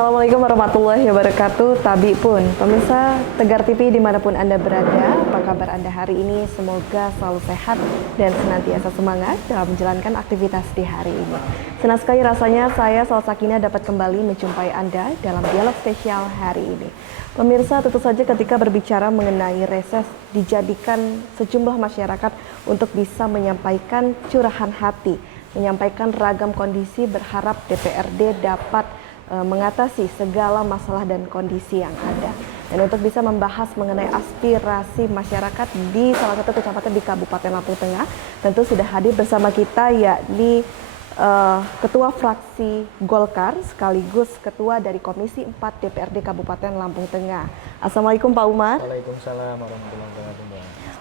Assalamualaikum warahmatullahi wabarakatuh. Tabi pun, pemirsa Tegar TV dimanapun Anda berada, apa kabar Anda hari ini? Semoga selalu sehat dan senantiasa semangat dalam menjalankan aktivitas di hari ini. Senang sekali rasanya saya Salsakina dapat kembali menjumpai Anda dalam dialog spesial hari ini. Pemirsa, tentu saja ketika berbicara mengenai reses dijadikan sejumlah masyarakat untuk bisa menyampaikan curahan hati, menyampaikan ragam kondisi, berharap DPRD dapat mengatasi segala masalah dan kondisi yang ada. Dan untuk bisa membahas mengenai aspirasi masyarakat di salah satu kecamatan di Kabupaten Lampung Tengah, tentu sudah hadir bersama kita yakni Ketua Fraksi Golkar sekaligus Ketua dari Komisi 4 DPRD Kabupaten Lampung Tengah. Assalamualaikum Pak Umar. Waalaikumsalam warahmatullahi wabarakatuh.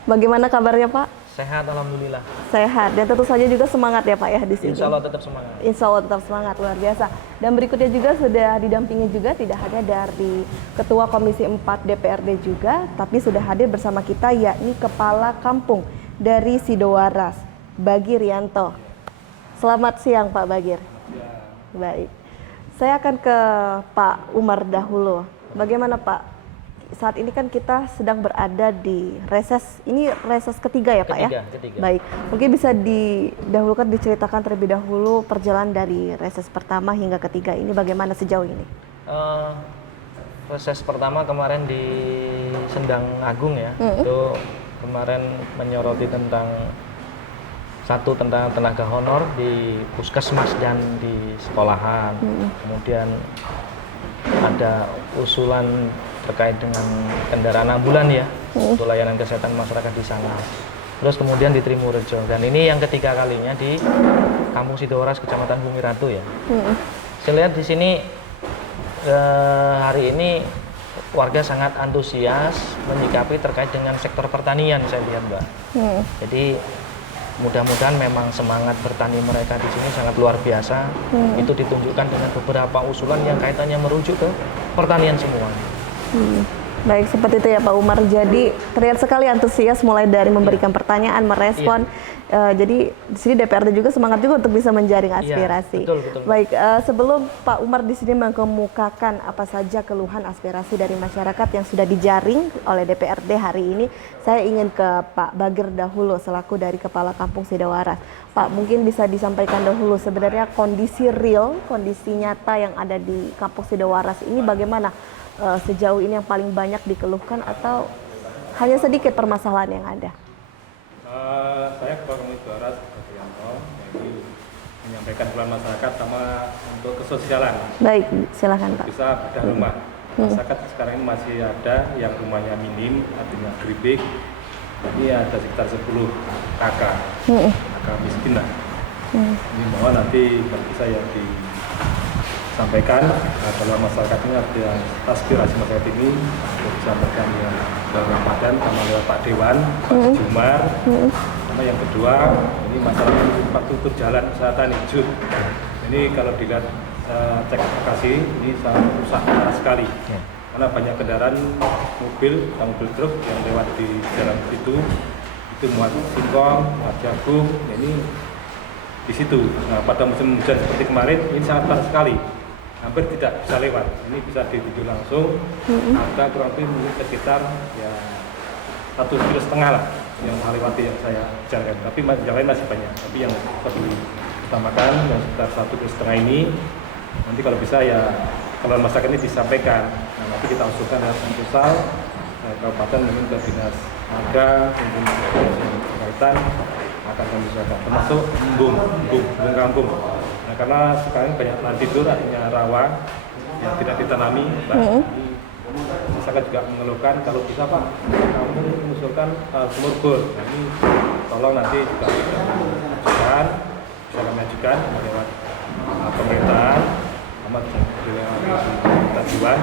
Bagaimana kabarnya Pak? Sehat, alhamdulillah. Sehat, dan tentu saja juga semangat ya Pak ya di sini. Insya Allah tetap semangat. Insya Allah tetap semangat, luar biasa. Dan berikutnya juga sudah didampingi juga tidak hanya dari Ketua Komisi 4 DPRD juga, tapi sudah hadir bersama kita yakni Kepala Kampung dari Sidowaras, Bagir Rianto. Selamat siang Pak Bagir. Ya. Baik, saya akan ke Pak Umar dahulu. Bagaimana Pak? Saat ini kan kita sedang berada di reses, ini reses ketiga ya Pak ya? Ketiga. Baik, mungkin bisa didahulukan diceritakan terlebih dahulu perjalanan dari reses pertama hingga ketiga ini bagaimana sejauh ini? Reses pertama kemarin di Sendang Agung ya, itu kemarin menyoroti tentang tentang tenaga honor di puskesmas dan di sekolahan. Kemudian ada usulan terkait dengan kendaraan ambulan ya, untuk layanan kesehatan masyarakat di sana. Terus kemudian di Trimorejo, dan ini yang ketiga kalinya di Kampung Sidowaras, Kecamatan Bumi Ratu ya. Saya lihat di sini hari ini warga sangat antusias menyikapi terkait dengan sektor pertanian, saya lihat Mbak. Jadi mudah-mudahan memang semangat bertani mereka di sini sangat luar biasa. Itu ditunjukkan dengan beberapa usulan yang kaitannya merujuk ke pertanian semua. Baik, seperti itu ya Pak Umar. Jadi terlihat sekali antusias mulai dari memberikan pertanyaan, merespon. Jadi di sini DPRD juga semangat juga untuk bisa menjaring aspirasi. Betul. Baik, sebelum Pak Umar di sini mengemukakan apa saja keluhan aspirasi dari masyarakat yang sudah dijaring oleh DPRD hari ini, saya ingin ke Pak Bagir dahulu selaku dari Kepala Kampung Sidowaras. Pak, mungkin bisa disampaikan dahulu sebenarnya kondisi real, kondisi nyata yang ada di Kampung Sidowaras ini bagaimana? Sejauh ini yang paling banyak dikeluhkan atau hanya sedikit permasalahan yang ada? Saya Ketua Komisi Sidowaras, Pak Rianto, jadi menyampaikan keluhan masyarakat sama untuk kesosialan. Baik, silakan Pak. Bisa bedah rumah. Masyarakat sekarang ini masih ada yang rumahnya minim, artinya geribik. Ini ada sekitar 10 kakak miskin lah. Ini mohon nanti bisa ya disampaikan kalau masyarakat ini ada aspirasi masyarakat ini disampaikan ya ke Ramadan sama lewat Pak Dewan, Pak Jumar. Sama yang kedua ini masalah infrastruktur jalan wisata nih Jud. Ini kalau dilihat cek lokasi ini sangat rusak parah sekali. Karena banyak kendaraan mobil truk yang lewat di jalan itu muat singkong, muat jagung. Ini di situ. Nah, pada musim hujan seperti kemarin ini sangat parah sekali. Hampir tidak bisa lewat. Ini bisa ditinjau langsung. Ada kurang lebih mungkin sekitar ya 1,5 km lah yang melewati yang saya jalankan. Tapi yang lain masih banyak. Tapi yang perlu ditambahkan yang sekitar 1,5 km ini nanti kalau bisa ya kalau masyarakat ini disampaikan. Nah, nanti kita usulkan dari pusat, kabupaten mungkin ke dinas marga, mungkin berkaitan akan kami usahakan. Termasuk embung kampung. Nah, karena sekarang banyak lahan tidur, artinya rawa yang tidak ditanami. Masyarakat juga mengeluhkan kalau bisa Pak, kamu mengusulkan sumur bor. Nah, ini tolong nanti juga bisa kami ajukan lewat pemerintahan, sama dengan Dewan.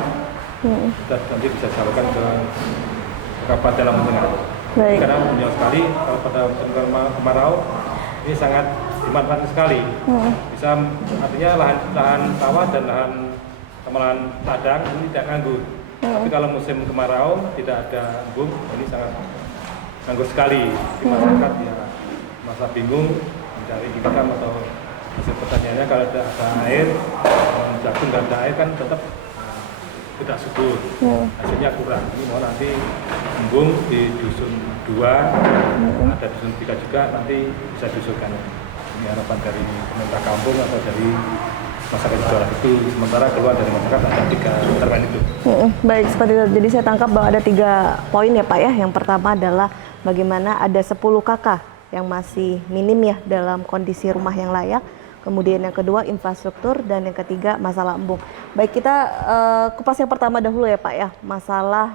Kita nanti bisa disalurkan ke Kabupaten Lampung Tengah. Karena banyak sekali kalau pada musim kemarau ini sangat dimanfaatkan sekali. Bisa artinya lahan sawah dan lahan ladang ini tidak nganggur. Tapi kalau musim kemarau tidak ada embung, ini sangat nganggur sekali. Di masyarakat ya masa bingung mencari income atau hasil pertaniannya kalau ada air, jagung dan ada air kan tetap tidak subur, hasilnya kurang. Ini mau nanti embung di dusun 2, ada dusun 3 juga, nanti bisa diusulkan. Ini harapan dari pemerintah kampung atau dari masyarakat Sidoarjo itu, sementara keluar dari masyarakat ada 3 termen itu. Baik, seperti itu. Jadi saya tangkap bahwa ada 3 poin ya Pak ya. Yang pertama adalah bagaimana ada 10 kakak yang masih minim ya dalam kondisi rumah yang layak. Kemudian yang kedua infrastruktur dan yang ketiga masalah embung. Baik, kita kupas yang pertama dahulu ya Pak ya, masalah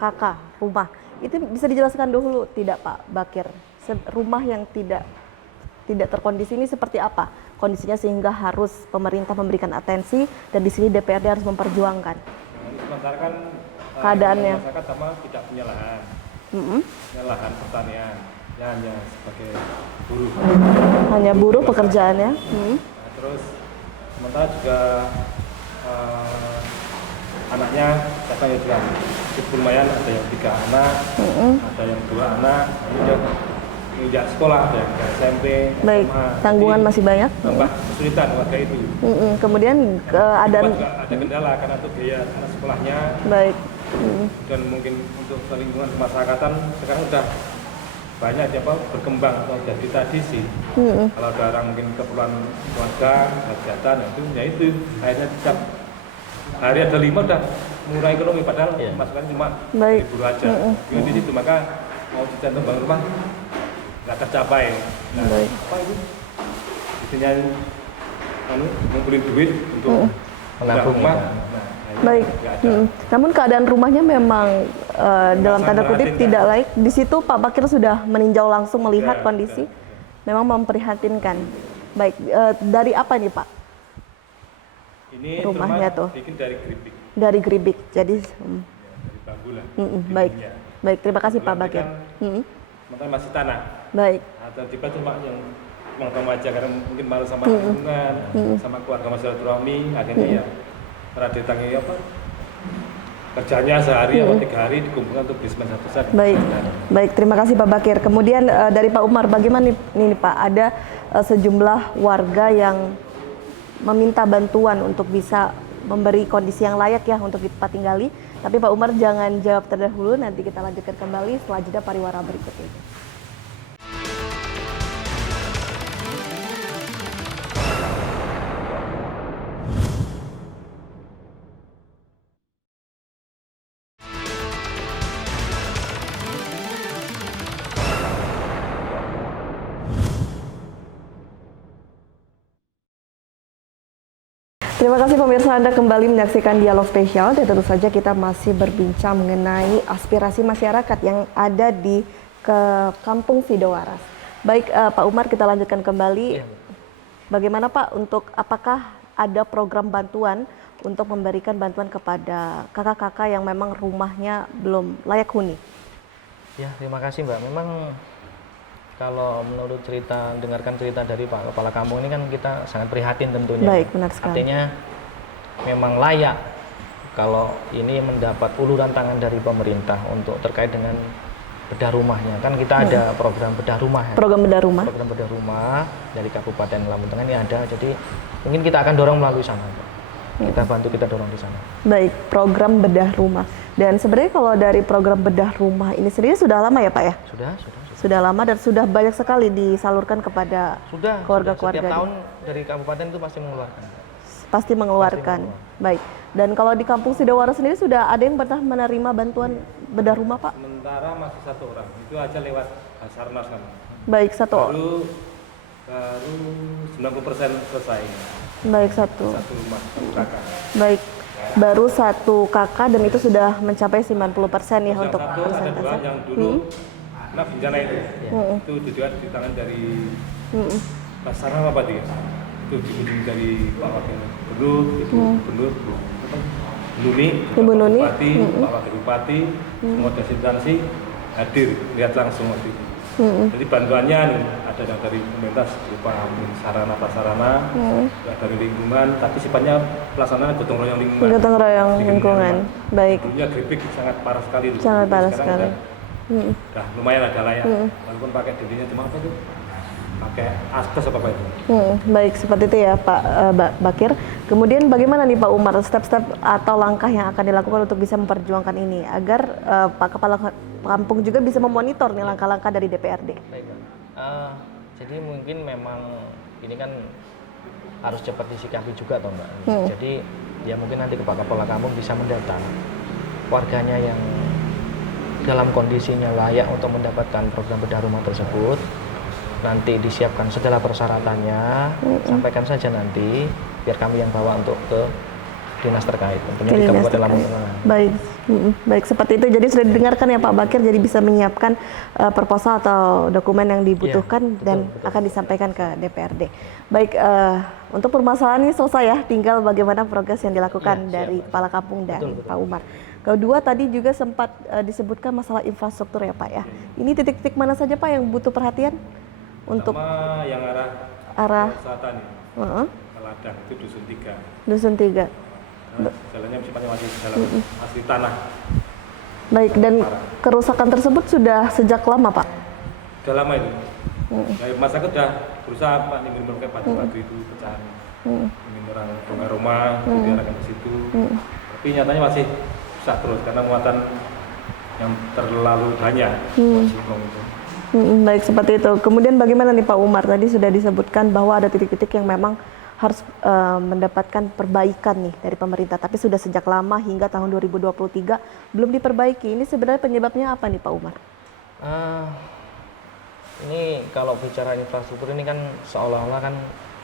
kakak rumah. Itu bisa dijelaskan dahulu tidak Pak Bakir? Rumah yang tidak terkondisi ini seperti apa kondisinya sehingga harus pemerintah memberikan atensi dan di sini DPRD harus memperjuangkan. Sementara kan keadaannya masyarakat sama tidak punya lahan, punya lahan pertanian, ya hanya sebagai buruh. Hanya buruh pekerjaannya. Nah, terus sementara juga anaknya katanya juga cukup lumayan, ada yang 3 anak, ada yang 2 anak, ini yang menginjak sekolah, ada yang ke SMP, Baik, SMA. tanggungan Jadi, masih banyak. tambah kesulitan warga itu. Kemudian ada Juga ada kendala karena untuk biaya anak sekolahnya. baik. Dan mungkin untuk lingkungan kemasyarakatan sekarang udah banyak berkembang atau jadi tradisi. Kalau ada orang mungkin keperluan keluarga, hajatan, itu akhirnya setiap hari ada 5 udah murah ekonomi, padahal masukan cuma Baik. 1.000 aja. Di situ maka mau cita bangun rumah nggak tercapai. Nah, Baik. apa itu? Isinya ngumpulin duit untuk Menabung, rumah. ya. Nah, Baik. nggak ada. Namun keadaan rumahnya memang dalam tanda kutip tidak layak. Di situ Pak Bakir sudah meninjau langsung melihat Ya, kondisi, ya. memang memprihatinkan. Baik, dari apa nih Pak? Ini Rumahnya rumah tuh. bikin dari keripik, Dari geribik. Jadi, dari bambu lah. baik, dindingnya. baik. Terima kasih Pak Kebetulan Bakir. kan Sementara masih tanah. Baik, Atau tiba cuma yang aja karena mungkin malu sama lingkungan, sama keluarga masyarakat silaturahmi, akhirnya ya pernah ditangi kerjanya sehari atau 3 hari dikumpulkan untuk bisnis satu-satu. baik, baik. Terima kasih Pak Bakir. Kemudian dari Pak Umar, bagaimana nih Pak? Ada sejumlah warga yang meminta bantuan untuk bisa memberi kondisi yang layak ya untuk kita tinggali. Tapi Pak Umar jangan jawab terdahulu, nanti kita lanjutkan kembali setelah jeda pariwara berikut ini. Terima kasih pemirsa, Anda kembali menyaksikan Dialog Spesial dan tentu saja kita masih berbincang mengenai aspirasi masyarakat yang ada di Kampung Sidowaras. Baik Pak Umar, kita lanjutkan kembali. Bagaimana Pak, untuk apakah ada program bantuan untuk memberikan bantuan kepada kakak-kakak yang memang rumahnya belum layak huni? Ya, terima kasih Mbak. Memang kalau menurut dengarkan cerita dari Pak Kepala Kampung ini kan kita sangat prihatin tentunya. Baik, benar sekali. Artinya memang layak kalau ini mendapat uluran tangan dari pemerintah untuk terkait dengan bedah rumahnya. Kan kita ada program bedah rumah ya. Program bedah rumah? Program bedah rumah dari Kabupaten Lampung Tengah ini ada. Jadi mungkin kita akan dorong melalui sana, Pak. Kita bantu, kita dorong di sana. Baik, program bedah rumah. Dan sebenarnya kalau dari program bedah rumah ini sendiri sudah lama ya Pak ya? Sudah lama dan sudah banyak sekali disalurkan kepada keluarga-keluarga. Setiap tahun dari kabupaten itu pasti mengeluarkan. Pasti mengeluarkan. Baik. Dan kalau di Kampung Sidowaras sendiri sudah ada yang pernah menerima bantuan bedah rumah Pak? Sementara masih 1 orang, itu aja lewat Basarnas kan. Baik, Baru 90% selesai. Baik, satu rumah, 1 kakak. Baik. Baru 1 kakak dan itu sudah mencapai 90% ya untuk Satu, ada 2 persentase. yang dulu nah bencana itu juga di tangan dari Basarnas apa dia? Itu dibimbing dari Pak Wakil Gubernur, Gubernur Ibu Nuni, Bupati, Pak Wakil Bupati, semua instansi hadir lihat langsung waktu itu. Jadi bantuannya ada yang dari pemerintah berupa sarana prasarana, dari lingkungan, tapi sifatnya pelaksanaan gotong royong lingkungan. gotong royong lingkungan. Baik. Dulunya keripik sangat parah sekali. Sangat parah Sekarang sekali. udah lumayan ada layak, walaupun pakai dindingnya cuma apa tuh? pakai asbes atau apa itu. Baik, seperti itu ya Pak Bakir. Kemudian bagaimana nih Pak Umar, step-step atau langkah yang akan dilakukan untuk bisa memperjuangkan ini agar Pak Kepala Kampung juga bisa memonitor nih langkah-langkah dari DPRD? Baik, Pak. Jadi mungkin memang ini kan harus cepat disikapi juga toh Mbak. Jadi ya mungkin nanti Pak Kepala Kampung bisa mendata warganya yang dalam kondisinya layak untuk mendapatkan program bedah rumah tersebut. Nanti disiapkan segala persyaratannya, sampaikan saja nanti biar kami yang bawa untuk ke dinas terkait, tentunya di Kabupaten Lampung Tengah. Baik, baik seperti itu. Jadi sudah didengarkan ya Pak Bakir, jadi bisa menyiapkan proposal atau dokumen yang dibutuhkan dan akan disampaikan ke DPRD. Baik, untuk permasalahan ini selesai ya, tinggal bagaimana progres yang dilakukan dari Kepala Kampung dan Pak Umar. Kedua tadi juga sempat disebutkan masalah infrastruktur ya Pak ya. Ini titik-titik mana saja Pak yang butuh perhatian? Untuk yang arah selatan ya, Ladang itu Dusun 3. Dusun 3. Jalannya sifatnya masih jalan asli tanah. Baik, dan kerusakan tersebut sudah sejak lama Pak? Sudah lama itu. Nah, masyarakat sudah berusaha Pak ingin memakai batu-batu itu pecahan. Ingin orang bongkar rumah, diarahkan ke situ. Tapi nyatanya masih rusak terus karena muatan yang terlalu banyak. Baik, seperti itu. Kemudian bagaimana nih Pak Umar? Tadi sudah disebutkan bahwa ada titik-titik yang memang harus mendapatkan perbaikan nih dari pemerintah, tapi sudah sejak lama hingga tahun 2023 belum diperbaiki. Ini sebenarnya penyebabnya apa nih Pak Umar? Ini kalau bicara infrastruktur ini kan seolah-olah kan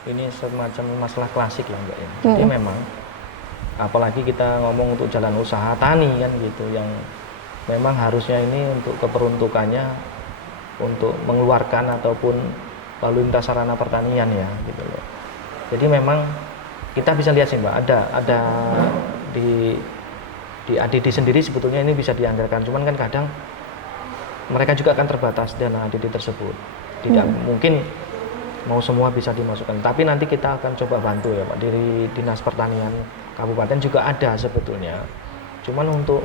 ini semacam masalah klasik ya Mbak ya. Jadi memang apalagi kita ngomong untuk jalan usaha tani kan gitu, yang memang harusnya ini untuk keperuntukannya untuk mengeluarkan ataupun lalu lintas sarana pertanian ya gitu loh. Jadi memang kita bisa lihat sih Mbak, ada di ADD sendiri sebetulnya ini bisa dianggarkan, cuman kan kadang mereka juga akan terbatas dana ADD tersebut. Tidak mungkin mau semua bisa dimasukkan, tapi nanti kita akan coba bantu ya Pak, dari Dinas Pertanian Kabupaten juga ada sebetulnya. Cuman untuk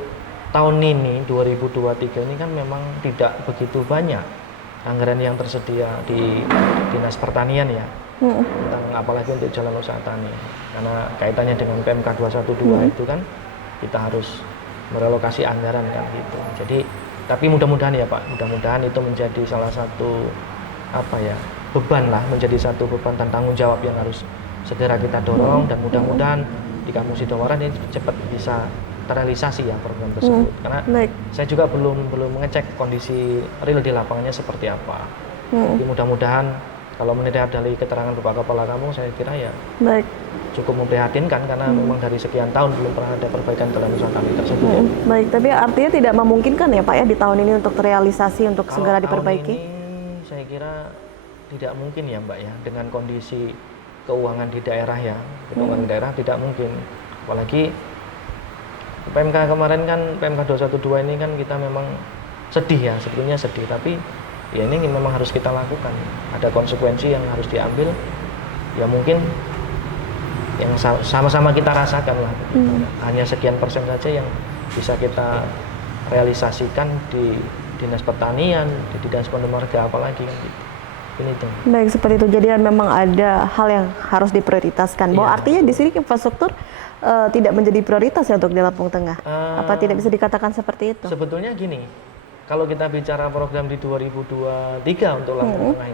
tahun ini 2023 ini kan memang tidak begitu banyak anggaran yang tersedia di Dinas Pertanian ya. Tentang apalagi untuk jalan usaha tani, karena kaitannya dengan PMK 212 itu kan kita harus merelokasi anggaran kan gitu. Jadi tapi mudah-mudahan ya Pak, mudah-mudahan itu menjadi salah satu beban lah, menjadi satu beban dan tanggung jawab yang harus segera kita dorong, dan mudah-mudahan di Kampung Sidowaran ini cepat bisa terrealisasi ya program tersebut. Karena saya juga belum mengecek kondisi real di lapangannya seperti apa. Jadi mudah-mudahan kalau mendengar dari keterangan Bapak Kepala Kampung, saya kira ya cukup memprihatinkan karena memang dari sekian tahun belum pernah ada perbaikan dalam usaha tani tersebut. Ya. Baik, tapi artinya tidak memungkinkan ya Pak ya di tahun ini untuk terrealisasi untuk segera diperbaiki? Tahun ini saya kira tidak mungkin ya Mbak ya, dengan kondisi keuangan di daerah ya, keuangan daerah tidak mungkin. Apalagi PMK kemarin kan, PMK 212 ini kan kita memang sedih ya, sebetulnya sedih, tapi ya ini memang harus kita lakukan. Ada konsekuensi yang harus diambil, ya mungkin yang sama-sama kita rasakan lah. Hanya sekian persen saja yang bisa kita realisasikan di Dinas Pertanian, di Dinas Penemarga apalagi kan gitu. Ini itu. Baik, seperti itu. Jadi memang ada hal yang harus diprioritaskan. Bahwa artinya di sini infrastruktur tidak menjadi prioritas ya untuk di Lampung Tengah. Apa tidak bisa dikatakan seperti itu? Sebetulnya gini, kalau kita bicara program di 2023 untuk Lampung Tengah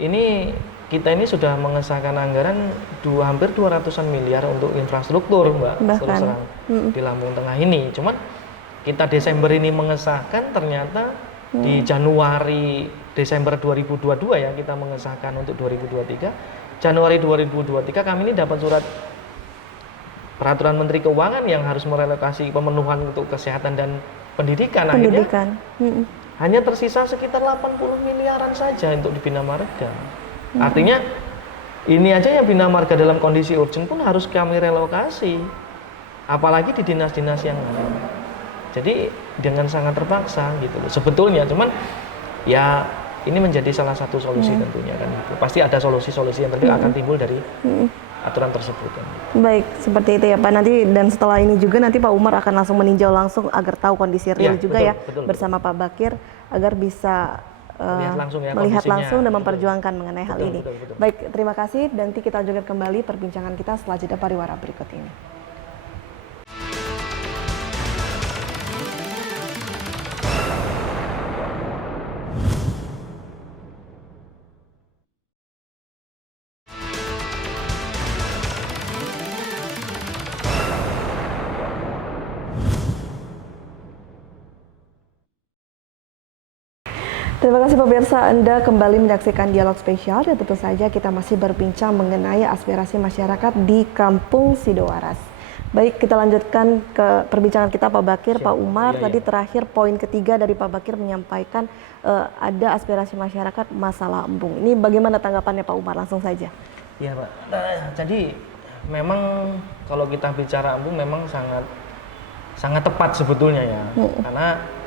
ini kita ini sudah mengesahkan anggaran hampir 200-an miliar untuk infrastruktur Mbak, di Lampung Tengah ini. Cuman kita Desember ini mengesahkan, ternyata di Desember 2022 ya kita mengesahkan untuk 2023. Januari 2023 kami ini dapat surat peraturan Menteri Keuangan yang harus merelokasi pemenuhan untuk kesehatan dan pendidikan. Akhirnya hanya tersisa sekitar 80 miliaran saja untuk di Bina Marga. Artinya ini aja yang Bina Marga dalam kondisi urgent pun harus kami relokasi, apalagi di dinas-dinas yang lain. Jadi dengan sangat terpaksa gitu loh sebetulnya. Cuman ya ini menjadi salah satu solusi tentunya kan gitu. Pasti ada solusi-solusi yang tentu akan timbul dari aturan tersebut kan. Baik, seperti itu ya Pak. Nanti dan setelah ini juga nanti Pak Umar akan langsung meninjau langsung agar tahu kondisi real juga betul, bersama Pak Bakir agar bisa Lihat langsung ya melihat kondisinya. langsung dan Betul. memperjuangkan mengenai hal Betul, ini. betul, betul. Baik, terima kasih. Nanti kita lanjutkan kembali perbincangan kita setelah jeda pariwara berikut ini. Terima kasih pemirsa, Anda kembali menyaksikan dialog spesial dan tentu saja kita masih berbincang mengenai aspirasi masyarakat di Kampung Sidoaras. Baik, kita lanjutkan ke perbincangan kita Pak Bakir, Pak Umar. Tadi terakhir poin ketiga dari Pak Bakir menyampaikan ada aspirasi masyarakat masalah embung. Ini bagaimana tanggapannya Pak Umar? Langsung saja. Iya Pak, jadi memang kalau kita bicara embung memang sangat tepat sebetulnya ya. Karena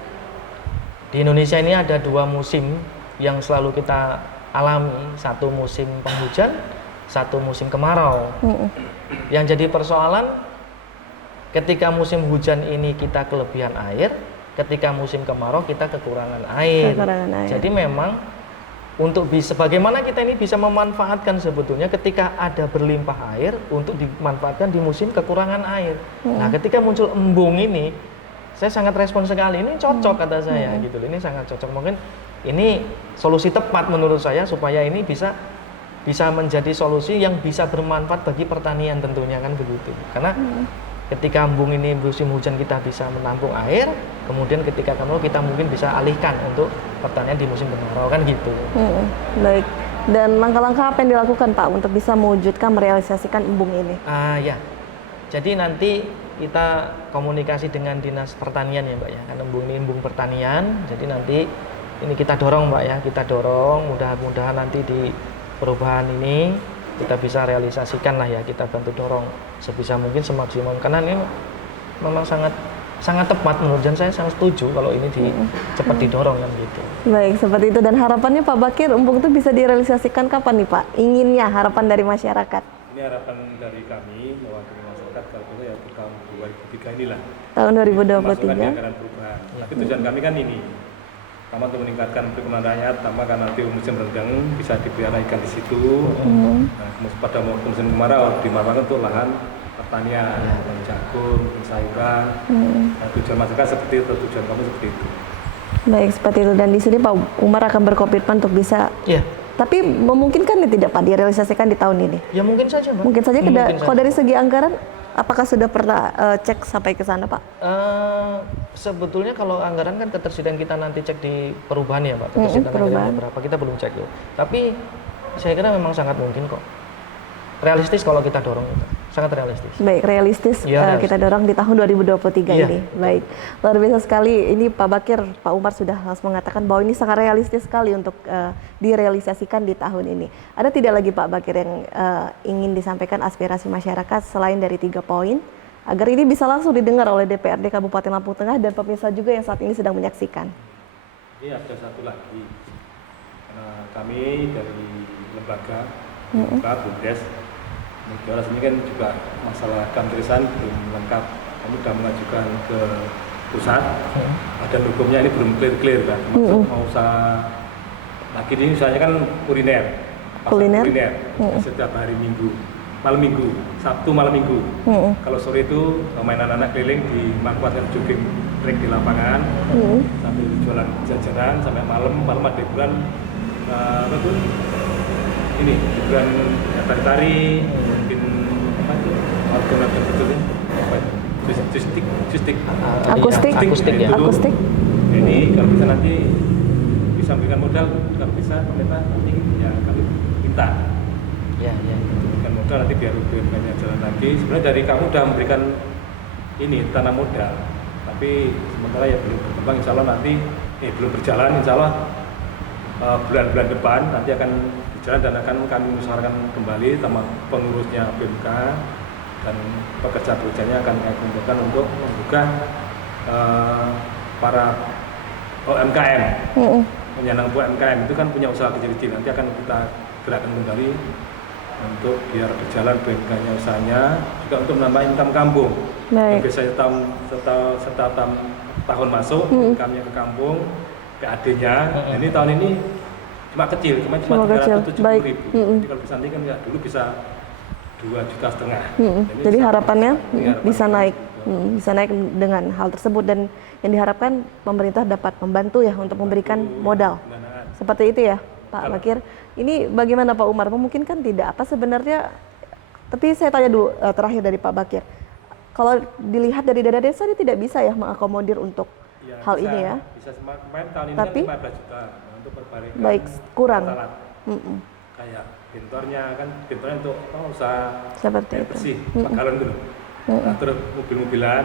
di Indonesia ini ada 2 musim yang selalu kita alami, satu musim penghujan, satu musim kemarau. Yang jadi persoalan ketika musim hujan ini kita kelebihan air, ketika musim kemarau kita kekurangan air. Jadi memang untuk bagaimana kita ini bisa memanfaatkan sebetulnya ketika ada berlimpah air untuk dimanfaatkan di musim kekurangan air. Nah, ketika muncul embung ini saya sangat respon sekali, ini cocok kata saya gitu, ini sangat cocok. Mungkin ini solusi tepat menurut saya supaya ini bisa menjadi solusi yang bisa bermanfaat bagi pertanian tentunya kan begitu. Karena ketika embung ini musim hujan kita bisa menampung air, kemudian ketika kemarau kita mungkin bisa alihkan untuk pertanian di musim kemarau kan gitu. Baik. Dan langkah-langkah apa yang dilakukan Pak untuk bisa mewujudkan merealisasikan embung ini? Ya, jadi nanti kita komunikasi dengan Dinas Pertanian ya Mbak ya, kan embung ini embung pertanian, jadi nanti ini kita dorong Mbak ya, kita dorong mudah-mudahan nanti di perubahan ini kita bisa realisasikan lah ya, kita bantu dorong sebisa mungkin semaksimal, karena ini memang sangat tepat menurut saya sangat setuju kalau ini cepat didorong kan gitu. Baik, seperti itu. Dan harapannya Pak Bakir, embung itu bisa direalisasikan kapan nih Pak? Inginnya harapan dari masyarakat? Ini harapan dari kami mewakili masyarakat kalau ya di tahun 2003 inilah. Tahun 2023. Masukkan di anggaran perubahan. Tapi tujuan kami kan ini. Pertama untuk meningkatkan perekonomian rakyat, pertama karena nanti musim rendang bisa dipelihara ikan di situ. Nah, pada musim kemarau dimanfaatkan untuk lahan pertanian, jagung, sayuran. Nah, tujuan masyarakat seperti itu, tujuan kami seperti itu. Baik, seperti itu. Dan di sini Pak Umar akan berkomitmen untuk bisa. Tapi memungkinkan tidak Pak direalisasikan di tahun ini? Ya mungkin saja Mbak. Mungkin saja. Kalau dari segi anggaran, apakah sudah pernah cek sampai ke sana Pak? Sebetulnya kalau anggaran kan ketersediaan kita nanti cek di perubahan ya Pak. Ketersediaan anggaran berapa kita belum cek ya. Tapi saya kira memang sangat mungkin kok. Realistis kalau kita dorong itu. Sangat realistis. Baik, realistis kita dorong di tahun 2023 ini. Baik, luar biasa sekali. Ini Pak Bakir, Pak Umar sudah langsung mengatakan bahwa ini sangat realistis sekali untuk direalisasikan di tahun ini. Ada tidak lagi Pak Bakir yang ingin disampaikan aspirasi masyarakat selain dari 3 poin, agar ini bisa langsung didengar oleh DPRD Kabupaten Lampung Tengah dan pemirsa juga yang saat ini sedang menyaksikan? Ini ada satu lagi. Kami dari lembaga BUMDes, Sidoaras ini kan juga masalah kamtrisan belum lengkap. Kami sudah mengajukan ke pusat, badan hukumnya ini belum clear kan. Termasuk mau usaha lagi ini usahanya kan kuliner, kuliner. Setiap hari Minggu, malam Minggu, Sabtu malam Minggu. Kalau sore itu main anak-anak keliling dimanfaatkan jogging track di lapangan, sambil jualan jajanan sampai malam ada hiburan ini hiburan tari-tari, mungkin apa itu organ betulnya akustik ya. Akustik. Ini kalau bisa nanti bisa memberikan modal, kalau bisa pemerintah nanti ya kami minta. Memberikan modal nanti biar banyak jalan lagi. Sebenarnya dari kamu sudah memberikan ini tanah modal, tapi sementara ya belum berkembang. Insya Allah nanti belum berjalan. Insya Allah bulan-bulan depan nanti akan berjalan dan akan kami usahakan kembali sama pengurusnya BMK dan pekerja-pekerjanya akan kami kumpulkan untuk membuka para UMKM, penyandang UMKM itu kan punya usaha kecil-kecil, nanti akan kita gerakkan kembali untuk biar berjalan BMK-nya usahanya, juga untuk menambah income kampung. Yang biasanya setiap tahun masuk income-nya ke kampung, PAD-nya. Ini tahun ini cuma kecil, cuma Cuma kecil. 370.000. Baik. Jadi kalau bisa nanti kan ya dulu bisa 2,5 juta. Jadi harapannya harapan bisa naik. Bisa naik dengan hal tersebut, dan yang diharapkan pemerintah dapat membantu ya untuk memberikan modal. pendanaan. Seperti itu ya Pak Bakir. Ini bagaimana Pak Umar? Memungkinkan tidak? Apa sebenarnya? Tapi saya tanya dulu terakhir dari Pak Bakir. Kalau dilihat dari dana desa dia tidak bisa ya mengakomodir untuk Ya, hal bisa, ini ya. Bisa kemarin tahun ini Tapi, kan 15 juta untuk perbaikan baik, kurang. alat. Kayak bentornya kan, bentornya untuk usaha Seperti air itu. bersih, galon dulu. Nah, terus mobil-mobilan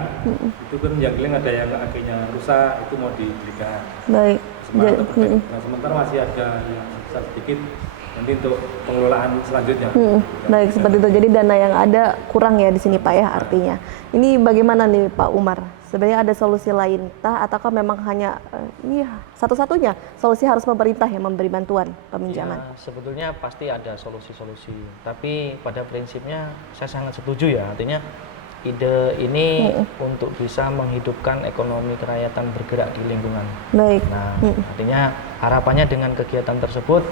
itu kan yang paling ada yang akhirnya rusak itu mau dibelikan. Baik. Nah, sementara masih ada yang sisa sedikit nanti untuk pengelolaan selanjutnya. Baik, seperti itu. Jadi dana yang ada kurang ya di sini Pak ya artinya. Ini bagaimana nih Pak Umar? Sebenarnya ada solusi lain ataukah memang hanya ini satu-satunya solusi harus pemerintah yang memberi bantuan peminjaman? Ya, sebetulnya pasti ada solusi-solusi, tapi pada prinsipnya saya sangat setuju ya, artinya ide ini untuk bisa menghidupkan ekonomi kerakyatan bergerak di lingkungan. Baik. Nah, artinya harapannya dengan kegiatan tersebut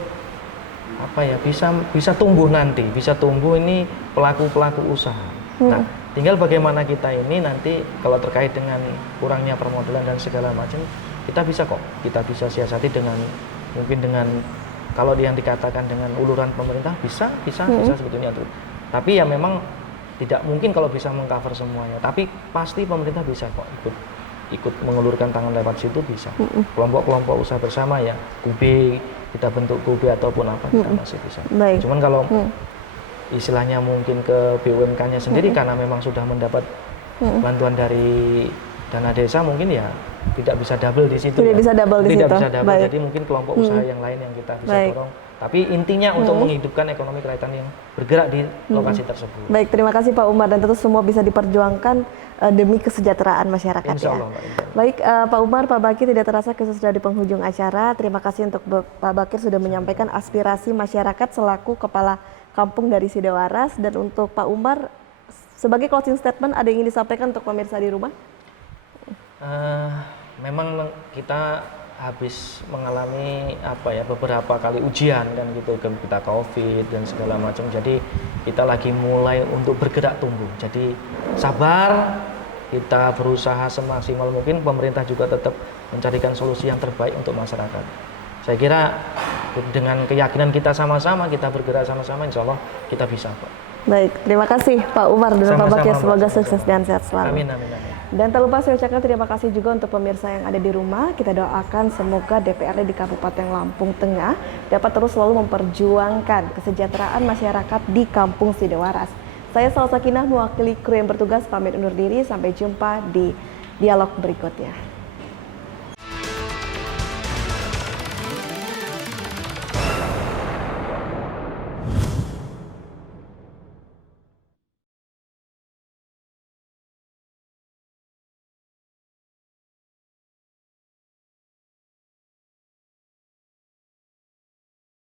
apa ya bisa tumbuh nanti, bisa tumbuh ini pelaku-pelaku usaha. Nah, tinggal bagaimana kita ini nanti kalau terkait dengan kurangnya permodalan dan segala macam, kita bisa siasati dengan mungkin dengan kalau yang dikatakan dengan uluran pemerintah bisa sebetulnya tuh. Tapi ya memang tidak mungkin kalau bisa mengcover semuanya. Tapi pasti pemerintah bisa kok ikut mengulurkan tangan lewat situ bisa. Kelompok-kelompok usaha bersama ya, KUB, kita bentuk KUB ataupun apa kita masih bisa. Baik. Cuman kalau istilahnya mungkin ke BUMK-nya sendiri karena memang sudah mendapat bantuan dari dana desa mungkin ya tidak bisa double di situ. Tidak bisa double di situ. Tidak bisa double. Baik. Jadi mungkin kelompok usaha yang lain yang kita bisa Baik. dorong. Tapi intinya untuk menghidupkan ekonomi kerakyatan yang bergerak di lokasi tersebut. Baik, terima kasih Pak Umar, dan tentu semua bisa diperjuangkan demi kesejahteraan masyarakat Insya ya. Allah, Mbak, insya Allah. Baik, Pak Umar, Pak Bakir, tidak terasa kita sudah di penghujung acara. Terima kasih untuk Pak Bakir sudah menyampaikan aspirasi masyarakat selaku Kepala Kampung dari Sidawaras, dan untuk Pak Umar sebagai closing statement ada yang ingin disampaikan untuk pemirsa di rumah? Memang kita habis mengalami beberapa kali ujian kan gitu, kita COVID dan segala macam. Jadi kita lagi mulai untuk bergerak tumbuh. Jadi sabar, kita berusaha semaksimal mungkin. Pemerintah juga tetap mencarikan solusi yang terbaik untuk masyarakat. Saya kira dengan keyakinan kita sama-sama, kita bergerak sama-sama, insya Allah kita bisa kok. Baik, terima kasih Pak Umar dan Pak Bakir. Semoga sukses dan sehat selalu. Amin, amin, amin. Dan tak lupa saya ucapkan terima kasih juga untuk pemirsa yang ada di rumah. Kita doakan semoga DPRD di Kabupaten Lampung Tengah dapat terus selalu memperjuangkan kesejahteraan masyarakat di Kampung Sidawaras. Saya Salsa Kinah mewakili kru yang bertugas pamit undur diri. Sampai jumpa di dialog berikutnya.